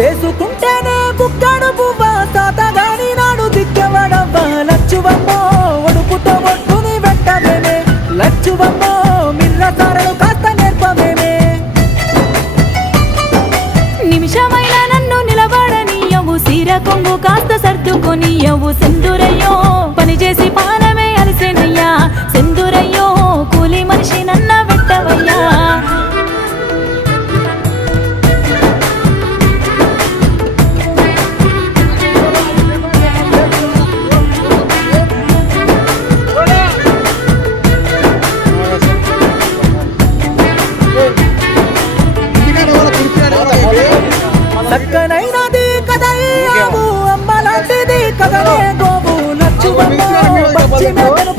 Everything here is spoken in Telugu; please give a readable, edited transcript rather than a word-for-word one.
చేసుకుంటేనే బుక్కడు పువ్వ తాతగాని నాడు దిక్కవడవ్వ లచ్చువమ్మో ఒడుపుతో ఒట్టుని వెంటమేమే లచ్చువమ్మో మిర్ర సారలు కాస్త నేర్పమేమే నిమిషమైన నన్ను నిలబడనీయవు సీర కొంగు కాస్త సర్దుకొనియవు సెందురయ్యో పనిచేసి పానమే అలిసేనయ్యా సెందురయ్యో కూలి మనిషి నన్న వెట్టవయ్యా చక్కనైనది కదయ్యావు అమ్మ లాంటిది కదలే గోవు లచ్చువమ్మో పచ్చి మేతను